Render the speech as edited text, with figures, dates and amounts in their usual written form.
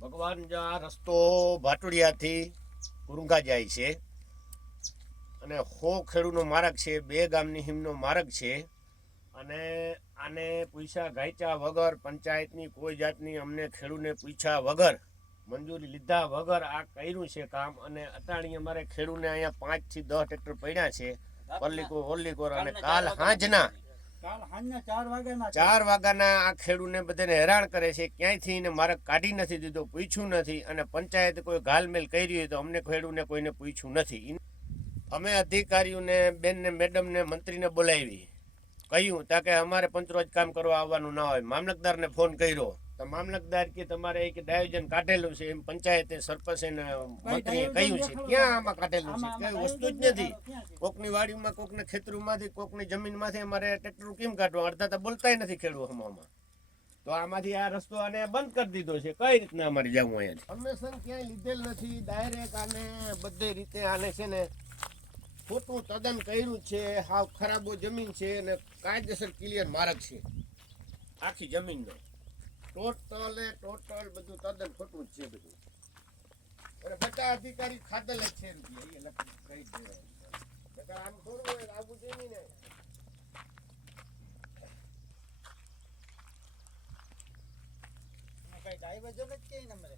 ભગવાન જો આ રસ્તો ભાટુડિયાથી કુરુંગા જાય છે અને 100 ખેડૂનો માર્ગ છે, 2 ગામની હિમનો માર્ગ છે અને આને પૈસા ગાયચા વગર પંચાયતની કોઈ જાતની અમને ખેડૂને પૂછ્યા વગર મંજૂરી લીધા વગર આ કર્યું છે કામ. અને અટાણી અમારે ખેડૂને અહીંયા 5 થી 10 ટ્રેક્ટર પડ્યા છે પલ્લીકોર ઓલ્લીકોર. અને કાલ સાંજના 4 વાગ્યાના આ ખેડૂને બધાને હેરાન કરે છે. ક્યાંયથી એને માર્ગ કાઢી નથી દીધો, પૂછ્યું નથી. અને પંચાયતે કોઈ ઘાલમેલ કરી હોય તો અમને ખેડૂને કોઈને પૂછ્યું નથી. અમે અધિકારીઓને બેનને મેડમને મંત્રીને બોલાવી કહ્યું તાકે અમારે પંચરોજ કામ કરવા આવવાનું ના હોય. મામલતદારને ફોન કર્યો તો મામલતદાર કે તમારે એક ડાયોજન કાઢેલું છે એમ પંચાયતે સરપંચે મંત્રીએ કહ્યું છે. ક્યાં આમાં કાઢેલું છે? કઈ વસ્તુ જ નથી. કોકની વાડીમાં, કોકને ખેતરોમાંથી, કોકની જમીનમાંથી અમારે ટ્રેક્ટર કેમ કાઢવા? અડધા તો બોલતાય નથી ખેડૂત હમણાં. તો આમાંથી આ રસ્તો આને બંધ કરી દીધો છે. કઈ રીતના અમારે જવું અહીંયા? પરમિશન ક્યાંય લીધેલ નથી. ડાયરેક્ટ આને બધી રીતે આને છે ને ખોટું તદ્દન કર્યું છે. હાવ ખરાબો જમીન છે અને કાયદેસર ક્લિયર માર્ગ છે આખી જમીનનો. ટોટલ બધું તદ્દન ખોટું જ છે બધું. અને બધા અધિકારી ખાધેલ જ છે રૂપિયા. એ કહી દેવાય આમ થોડું હોય આવું જોઈએ ને. કઈ ડાયવર્જન જ કે નંબરે